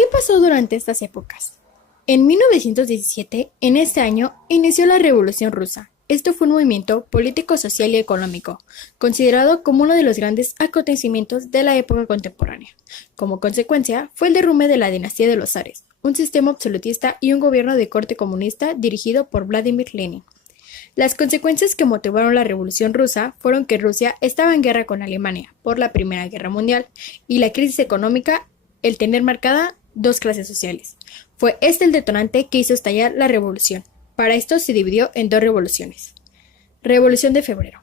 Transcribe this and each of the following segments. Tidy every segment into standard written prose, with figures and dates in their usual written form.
¿Qué pasó durante estas épocas? En 1917, en este año, inició la Revolución Rusa. Esto fue un movimiento político, social y económico, considerado como uno de los grandes acontecimientos de la época contemporánea. Como consecuencia, fue el derrumbe de la dinastía de los zares, un sistema absolutista y un gobierno de corte comunista dirigido por Vladimir Lenin. Las consecuencias que motivaron la Revolución Rusa fueron que Rusia estaba en guerra con Alemania por la Primera Guerra Mundial y la crisis económica, el tener marcada dos clases sociales. Fue este el detonante que hizo estallar la revolución. Para esto se dividió en dos revoluciones. Revolución de Febrero.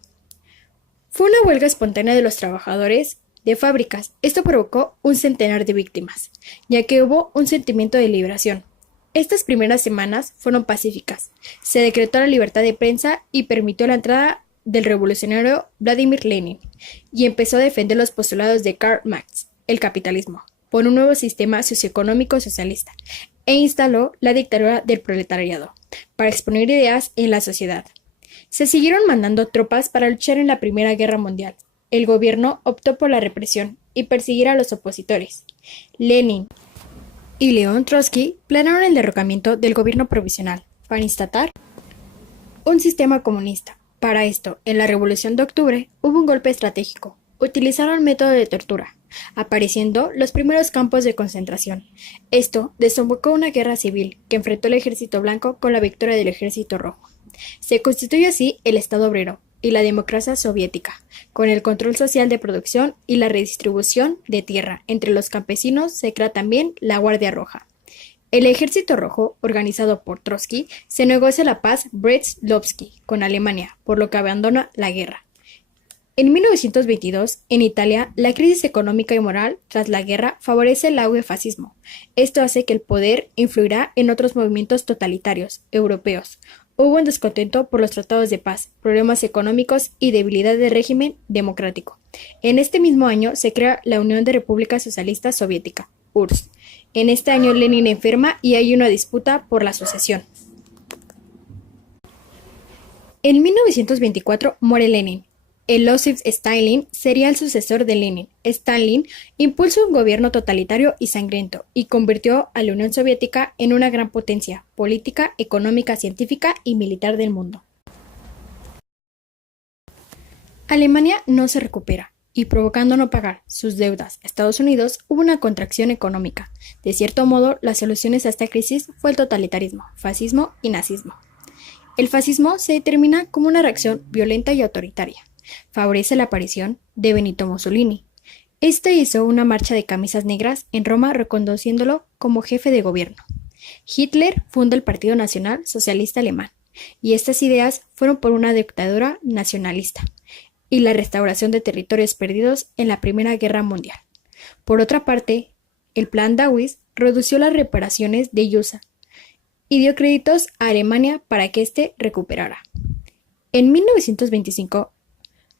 Fue una huelga espontánea de los trabajadores de fábricas. Esto provocó un centenar de víctimas, ya que hubo un sentimiento de liberación. Estas primeras semanas fueron pacíficas. Se decretó la libertad de prensa y permitió la entrada del revolucionario Vladimir Lenin, y empezó a defender los postulados de Karl Marx, el capitalismo, por un nuevo sistema socioeconómico socialista, e instaló la dictadura del proletariado, para exponer ideas en la sociedad. Se siguieron mandando tropas para luchar en la Primera Guerra Mundial. El gobierno optó por la represión y perseguir a los opositores. Lenin y León Trotsky planearon el derrocamiento del gobierno provisional para instalar un sistema comunista. Para esto, en la Revolución de Octubre hubo un golpe estratégico. Utilizaron método de tortura, apareciendo los primeros campos de concentración. Esto desembocó una guerra civil que enfrentó el Ejército Blanco con la victoria del Ejército Rojo. Se constituye así el Estado obrero y la democracia soviética, con el control social de producción y la redistribución de tierra entre los campesinos. Se crea también la Guardia Roja. El Ejército Rojo, organizado por Trotsky, se negocia la paz Brest-Litovsk con Alemania, por lo que abandona la guerra. En 1922, en Italia, la crisis económica y moral tras la guerra favorece el auge fascismo. Esto hace que el poder influirá en otros movimientos totalitarios europeos. Hubo un descontento por los tratados de paz, problemas económicos y debilidad del régimen democrático. En este mismo año se crea la Unión de Repúblicas Socialistas Soviética, URSS. En este año Lenin enferma y hay una disputa por la sucesión. En 1924 muere Lenin. Iósif Stalin sería el sucesor de Lenin. Stalin impulsó un gobierno totalitario y sangriento y convirtió a la Unión Soviética en una gran potencia política, económica, científica y militar del mundo. Alemania no se recupera y, provocando no pagar sus deudas a Estados Unidos, hubo una contracción económica. De cierto modo, las soluciones a esta crisis fue el totalitarismo, fascismo y nazismo. El fascismo se determina como una reacción violenta y autoritaria. Favorece la aparición de Benito Mussolini. Este hizo una marcha de camisas negras en Roma reconociéndolo como jefe de gobierno. Hitler funda el Partido Nacional Socialista Alemán, y estas ideas fueron por una dictadura nacionalista y la restauración de territorios perdidos en la Primera Guerra Mundial. Por otra parte, el Plan Dawes redució las reparaciones de USA y dio créditos a Alemania para que éste recuperara. En 1925,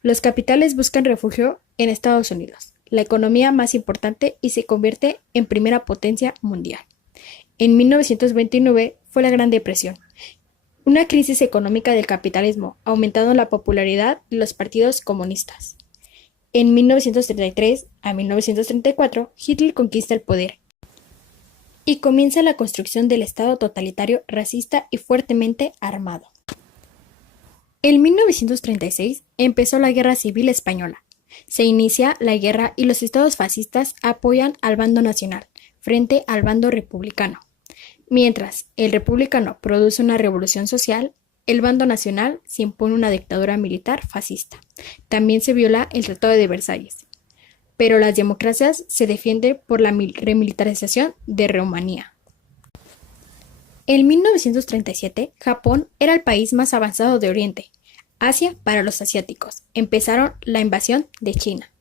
los capitales buscan refugio en Estados Unidos, la economía más importante, y se convierte en primera potencia mundial. En 1929 fue la Gran Depresión, una crisis económica del capitalismo, aumentando la popularidad de los partidos comunistas. En 1933 a 1934, Hitler conquista el poder y comienza la construcción del Estado totalitario, racista y fuertemente armado. En 1936 empezó la Guerra Civil Española. Se inicia la guerra y los estados fascistas apoyan al bando nacional frente al bando republicano. Mientras el republicano produce una revolución social, el bando nacional se impone una dictadura militar fascista. También se viola el Tratado de Versalles. Pero las democracias se defienden por la remilitarización de Rumanía. En 1937, Japón era el país más avanzado de Oriente. Asia para los asiáticos. Empezaron la invasión de China.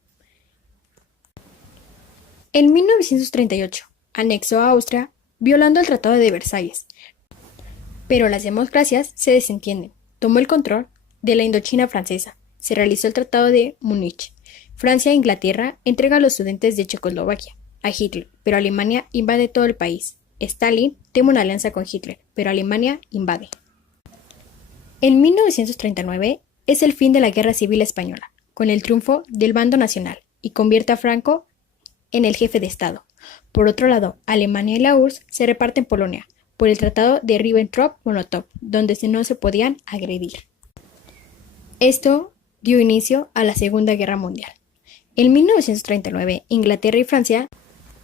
En 1938, anexó a Austria, violando el Tratado de Versalles. Pero las democracias se desentienden. Tomó el control de la Indochina francesa. Se realizó el Tratado de Múnich. Francia e Inglaterra entregan a los estudiantes de Checoslovaquia a Hitler, pero Alemania invade todo el país. Stalin teme una alianza con Hitler, pero Alemania invade. En 1939 es el fin de la Guerra Civil Española, con el triunfo del bando nacional, y convierte a Franco en el jefe de Estado. Por otro lado, Alemania y la URSS se reparten Polonia por el Tratado de Ribbentrop-Molotov, donde no se podían agredir. Esto dio inicio a la Segunda Guerra Mundial. En 1939, Inglaterra y Francia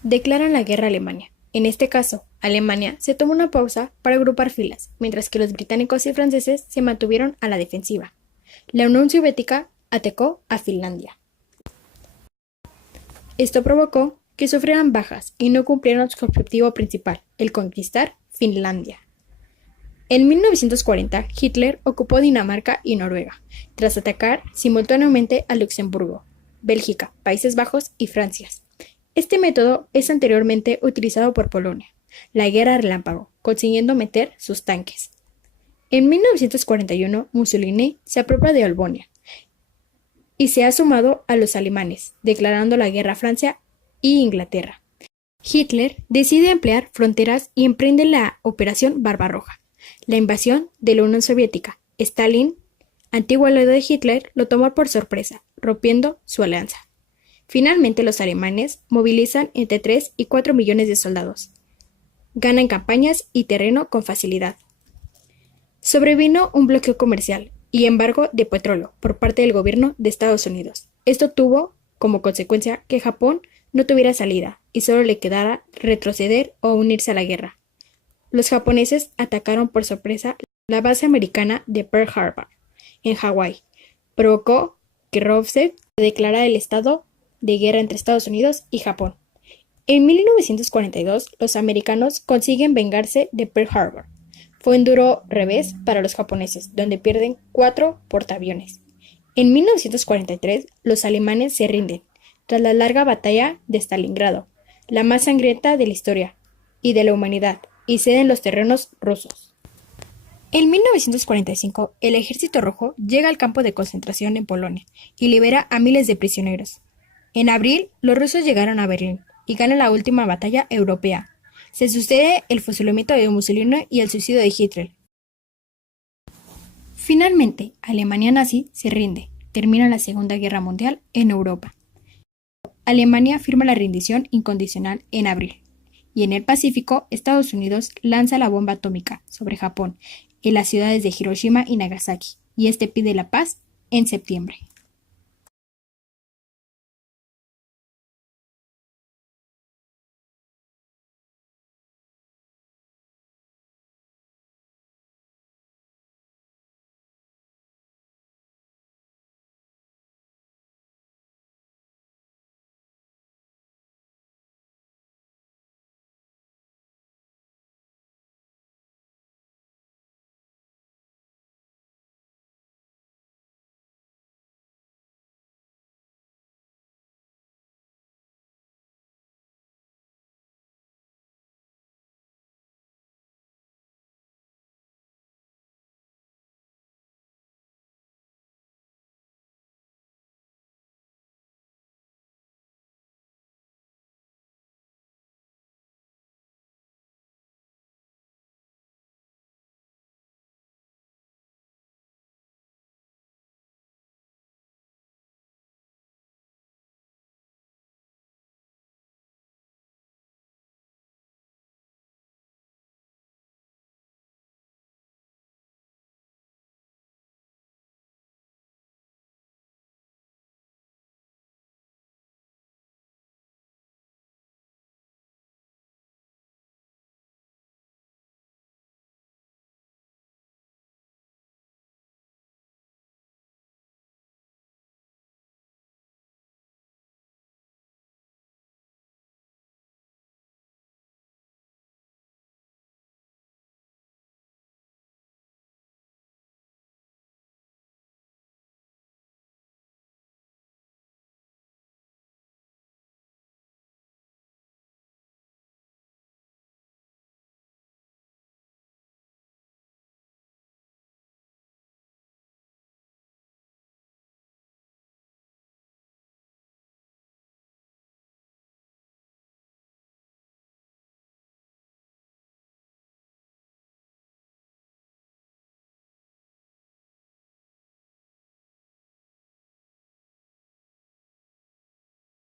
declaran la guerra a Alemania. En este caso, Alemania se tomó una pausa para agrupar filas, mientras que los británicos y franceses se mantuvieron a la defensiva. La Unión Soviética atacó a Finlandia. Esto provocó que sufrieran bajas y no cumplieron su objetivo principal, el conquistar Finlandia. En 1940, Hitler ocupó Dinamarca y Noruega, tras atacar simultáneamente a Luxemburgo, Bélgica, Países Bajos y Francia. Este método es anteriormente utilizado por Polonia, la guerra relámpago, consiguiendo meter sus tanques. En 1941, Mussolini se apropia de Olbonia y se ha sumado a los alemanes, declarando la guerra a Francia y Inglaterra. Hitler decide ampliar fronteras y emprende la Operación Barbarroja, la invasión de la Unión Soviética. Stalin, antiguo aliado de Hitler, lo tomó por sorpresa, rompiendo su alianza. Finalmente, los alemanes movilizan entre 3 y 4 millones de soldados. Ganan campañas y terreno con facilidad. Sobrevino un bloqueo comercial y embargo de petróleo por parte del gobierno de Estados Unidos. Esto tuvo como consecuencia que Japón no tuviera salida y solo le quedara retroceder o unirse a la guerra. Los japoneses atacaron por sorpresa la base americana de Pearl Harbor, en Hawái. Provocó que Roosevelt declarara el estado de guerra entre Estados Unidos y Japón. En 1942, los americanos consiguen vengarse de Pearl Harbor. Fue un duro revés para los japoneses, donde pierden 4 portaaviones. En 1943, los alemanes se rinden, tras la larga batalla de Stalingrado, la más sangrienta de la historia y de la humanidad, y ceden los terrenos rusos. En 1945, el Ejército Rojo llega al campo de concentración en Polonia y libera a miles de prisioneros. En abril, los rusos llegaron a Berlín y ganan la última batalla europea. Se sucede el fusilamiento de Mussolini y el suicidio de Hitler. Finalmente, Alemania nazi se rinde. Termina la Segunda Guerra Mundial en Europa. Alemania firma la rendición incondicional en abril. Y en el Pacífico, Estados Unidos lanza la bomba atómica sobre Japón en las ciudades de Hiroshima y Nagasaki, y este pide la paz en septiembre.